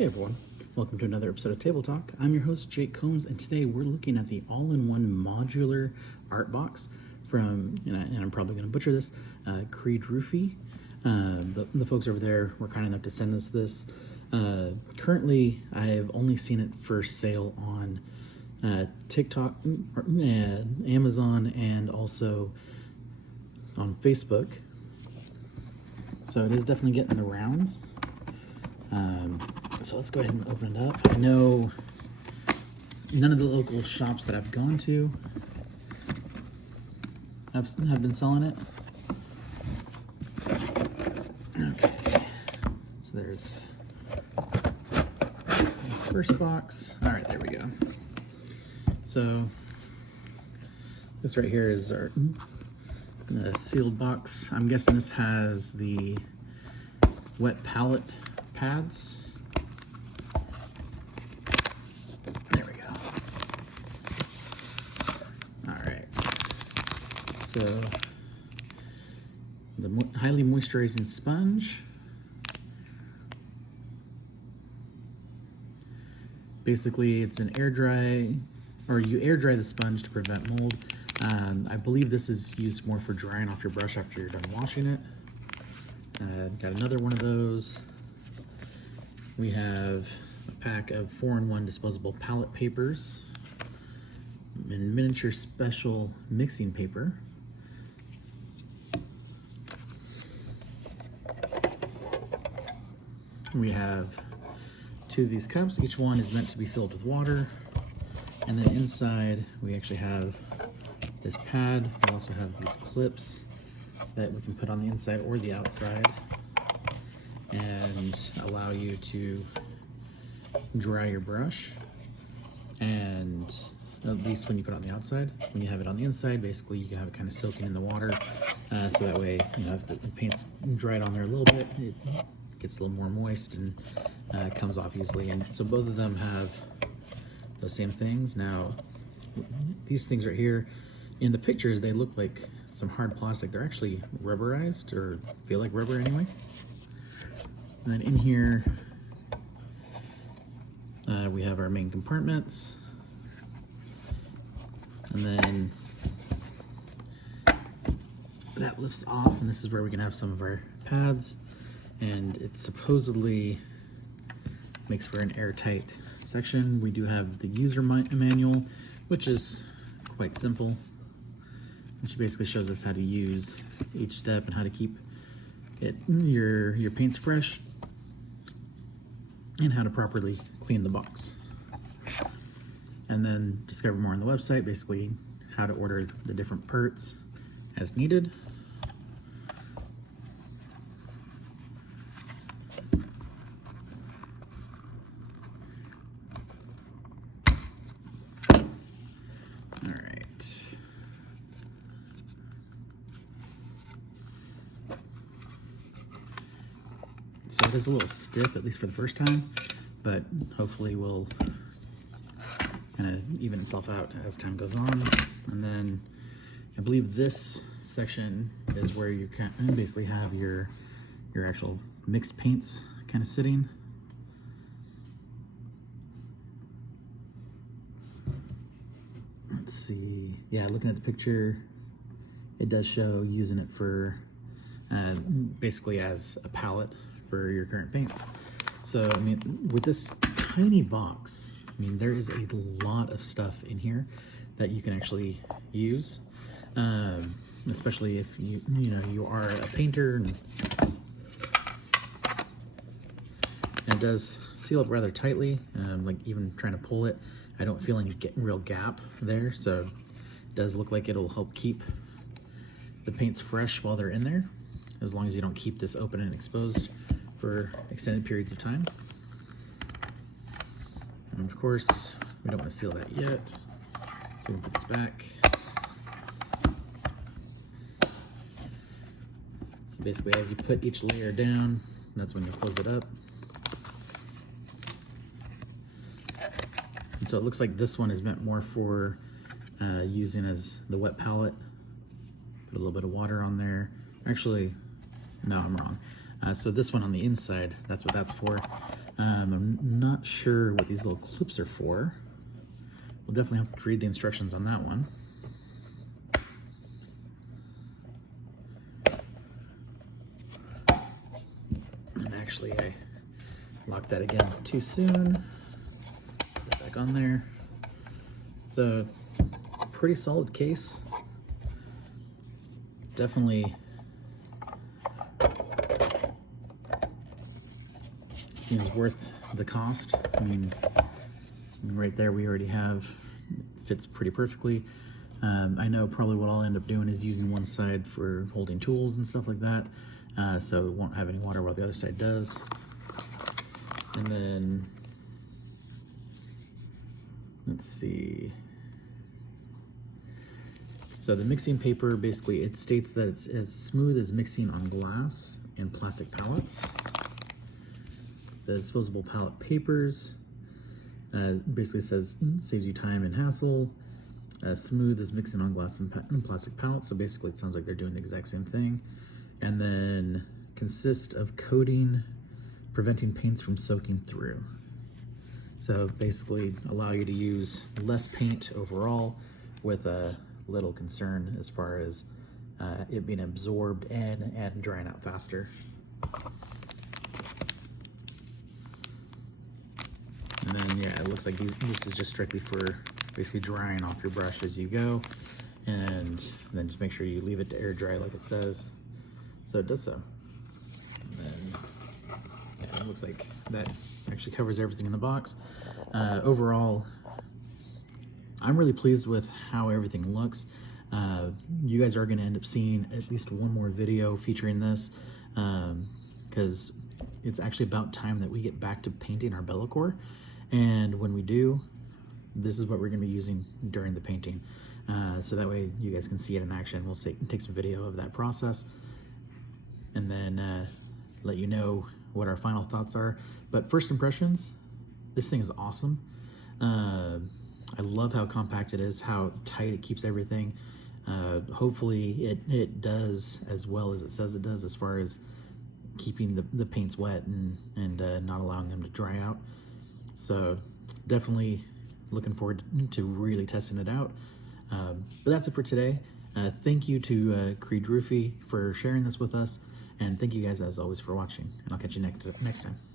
Hey everyone, welcome to another episode of Table Talk. I'm your host Jake Combs, and today we're looking at the All-In-One Modular Art Box from, and I'm probably going to butcher this, Krydrufi. The folks over there were kind enough to send us this. Currently, I've only seen it for sale on TikTok, Amazon, and also on Facebook. So it is definitely getting the rounds. So let's go ahead and open it up. I know none of the local shops that I've gone to have been selling it. Okay, so there's the first box. All right, there we go. So this right here is our sealed box. I'm guessing this has the wet palette pads. There we go. All right. So the highly moisturizing sponge. Basically, it's an air dry, or you air dry the sponge to prevent mold. I believe this is used more for drying off your brush after you're done washing it. Got another one of those. We have a pack of 4-in-1 disposable palette papers and miniature special mixing paper. We have 2 of these cups. Each one is meant to be filled with water. And then inside we actually have this pad. We also have these clips that we can put on the inside or the outside and allow you to dry your brush. And at least when you put it on the outside, when you have it on the inside, basically you can have it kind of soaking in the water, so that way, you know, if the paint's dried on there a little bit, it gets a little more moist and comes off easily. And so both of them have those same things. Now, these things right here, in the pictures, they look like some hard plastic. They're actually rubberized, or feel like rubber anyway. And then in here, we have our main compartments. And then that lifts off, and this is where we can have some of our pads. And it supposedly makes for an airtight section. We do have the user manual, which is quite simple. Which basically shows us how to use each step and how to keep your paints fresh, and how to properly clean the box. And then discover more on the website, basically how to order the different parts as needed. All right. So it is a little stiff, at least for the first time, but hopefully will kind of even itself out as time goes on. And then I believe this section is where you can basically have your actual mixed paints kind of sitting. Let's see. Yeah, looking at the picture, it does show using it for basically as a palette for your current paints. So, I mean, with this tiny box, I mean, there is a lot of stuff in here that you can actually use, especially if you are a painter. And it does seal up rather tightly. Like even trying to pull it, I don't feel any real gap there. So it does look like it'll help keep the paints fresh while they're in there, as long as you don't keep this open and exposed for extended periods of time. And of course, we don't want to seal that yet, so we'll put this back. So basically, as you put each layer down, that's when you close it up. And so it looks like this one is meant more for using as the wet palette. Put a little bit of water on there. Actually, no, I'm wrong. So this one on the inside, that's what that's for. I'm not sure what these little clips are for. We'll definitely have to read the instructions on that one. And actually, I locked that again too soon. Put it back on there. So, pretty solid case. Definitely seems worth the cost. I mean, right there we already have, fits pretty perfectly. I know probably what I'll end up doing is using one side for holding tools and stuff like that, so it won't have any water while the other side does. And then, let's see. So the mixing paper, basically it states that it's as smooth as mixing on glass and plastic palettes. The disposable palette papers basically says saves you time and hassle. Smooth as mixing on glass and plastic palettes. So basically it sounds like they're doing the exact same thing. And then consist of coating, preventing paints from soaking through. So basically allow you to use less paint overall with a little concern as far as it being absorbed and drying out faster. And then, yeah, it looks like this is just strictly for basically drying off your brush as you go. And then just make sure you leave it to air dry like it says. So it does so. And then, yeah, it looks like that actually covers everything in the box. Overall, I'm really pleased with how everything looks. You guys are going to end up seeing at least one more video featuring this, because it's actually about time that we get back to painting our Bellacore. And when we do, this is what we're going to be using during the painting. So that way you guys can see it in action. We'll take some video of that process and then let you know what our final thoughts are. But first impressions, this thing is awesome. I love how compact it is, how tight it keeps everything. Hopefully it does as well as it says it does as far as keeping the paints wet and not allowing them to dry out. So definitely looking forward to really testing it out. But that's it for today. Thank you to Krydrufi for sharing this with us, and thank you guys as always for watching, and I'll catch you next time.